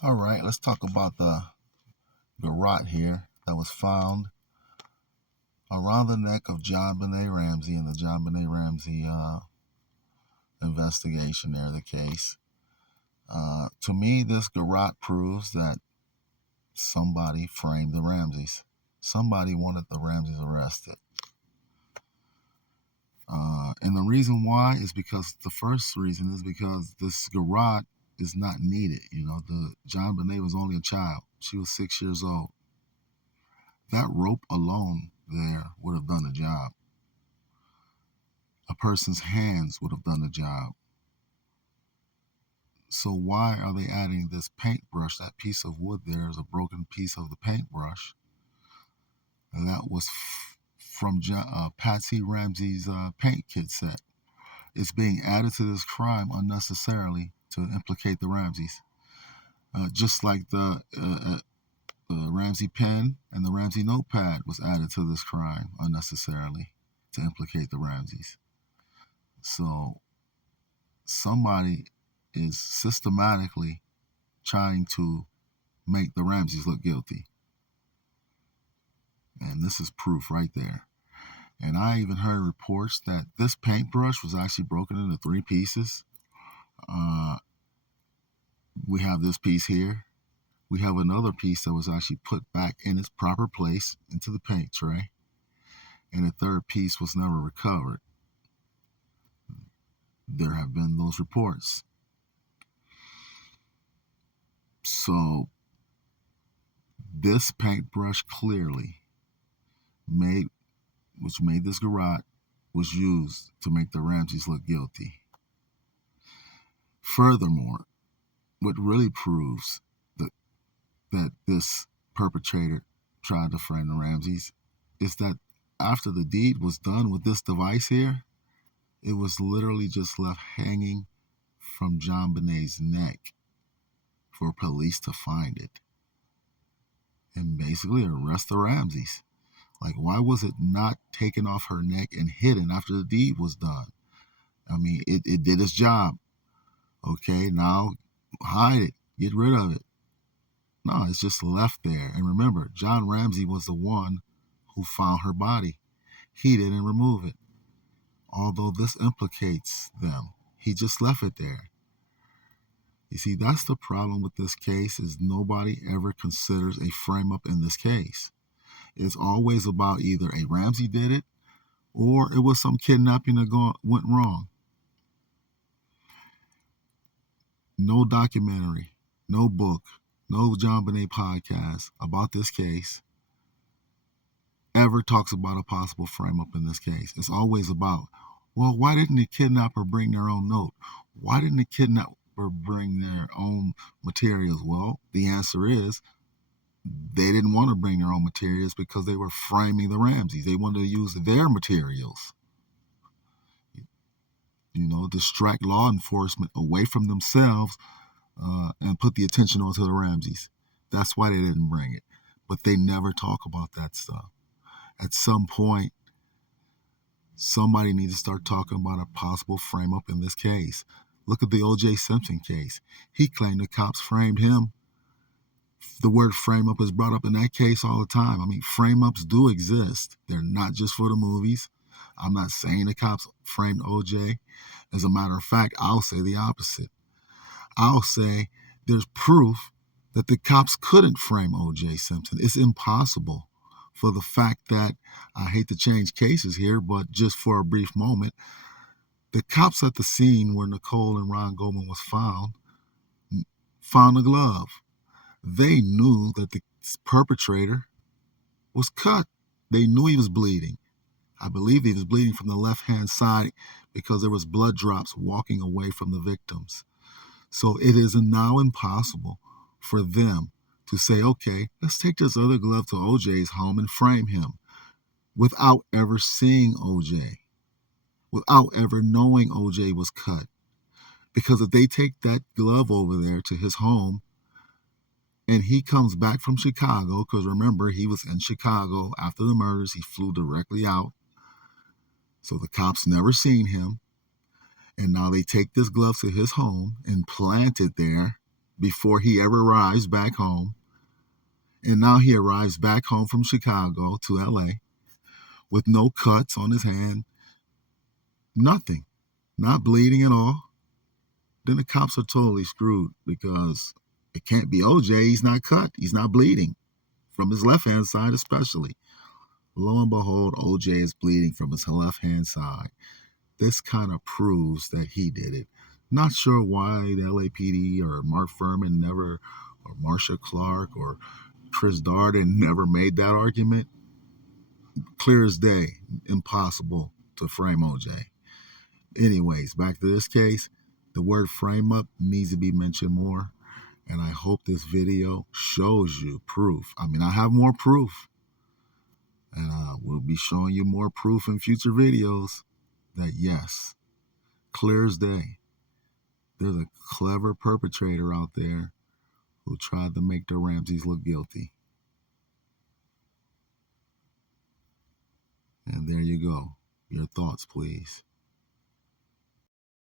All right, let's talk about the garrote here that was found around the neck of JonBenet Ramsey in the JonBenet Ramsey investigation there, the case. To me, this garrote proves that somebody framed the Ramseys. Somebody wanted the Ramseys arrested. And the reason why is because the first reason is because this garrote is not needed. The JonBenet was only a child. She was 6 years old. That rope alone there would have done the job. A person's hands would have done the job. So why are they adding this paintbrush? That piece of wood there is a broken piece of the paintbrush. And that was from Patsy Ramsey's paint kit set. It's being added to this crime unnecessarily to implicate the Ramseys. Just like the Ramsey pen and the Ramsey notepad was added to this crime unnecessarily to implicate the Ramseys. So somebody is systematically trying to make the Ramseys look guilty. And this is proof right there. And I even heard reports that this paintbrush was actually broken into 3 pieces. We have this piece here. We have another piece that was actually put back in its proper place into the paint tray. And a third piece was never recovered. There have been those reports. So this paintbrush clearly which made this garrote, was used to make the Ramseys look guilty. Furthermore, what really proves that this perpetrator tried to frame the Ramseys is that after the deed was done with this device here, it was literally just left hanging from JonBenet's neck for police to find it and basically arrest the Ramseys. Like, why was it not taken off her neck and hidden after the deed was done? I mean, it did its job. Okay, now hide it. Get rid of it. No, it's just left there. And remember, John Ramsey was the one who found her body. He didn't remove it. Although this implicates them, he just left it there. You see, that's the problem with this case, is nobody ever considers a frame-up in this case. It's always about either a Ramsey did it or it was some kidnapping that went wrong. No documentary, no book, no JonBenet podcast about this case ever talks about a possible frame-up in this case. It's always about, well, why didn't the kidnapper bring their own note? Why didn't the kidnapper bring their own materials? Well, the answer is they didn't want to bring their own materials because they were framing the Ramseys. They wanted to use their materials. Distract law enforcement away from themselves and put the attention onto the Ramseys. That's why they didn't bring it. But they never talk about that stuff. At some point, somebody needs to start talking about a possible frame-up in this case. Look at the O.J. Simpson case. He claimed the cops framed him. The word frame-up is brought up in that case all the time. I mean, frame-ups do exist. They're not just for the movies. I'm not saying the cops framed O.J. As a matter of fact, I'll say the opposite. I'll say there's proof that the cops couldn't frame O.J. Simpson. It's impossible, for the fact that, I hate to change cases here, but just for a brief moment, the cops at the scene where Nicole and Ron Goldman was found a glove. They knew that the perpetrator was cut. They knew he was bleeding. I believe he was bleeding from the left-hand side because there was blood drops walking away from the victims. So it is now impossible for them to say, okay, let's take this other glove to OJ's home and frame him without ever seeing OJ, without ever knowing OJ was cut. Because if they take that glove over there to his home and he comes back from Chicago, because remember, he was in Chicago after the murders, he flew directly out. So the cops never seen him. And now they take this glove to his home and plant it there. before he ever arrives back home. And now he arrives back home from Chicago to LA with no cuts on his hand, nothing, not bleeding at all. Then the cops are totally screwed because it can't be OJ. He's not cut. He's not bleeding from his left hand side, especially. Lo and behold, OJ is bleeding from his left hand side. This kind of proves that he did it. Not sure why the LAPD or Mark Furman never, or Marcia Clark or Chris Darden never made that argument. Clear as day, impossible to frame OJ. Anyways, back to this case. The word frame up needs to be mentioned more. And I hope this video shows you proof. I mean, I have more proof. And we'll be showing you more proof in future videos that yes, clear as day, there's a clever perpetrator out there who tried to make the Ramseys look guilty. And there you go. Your thoughts, please.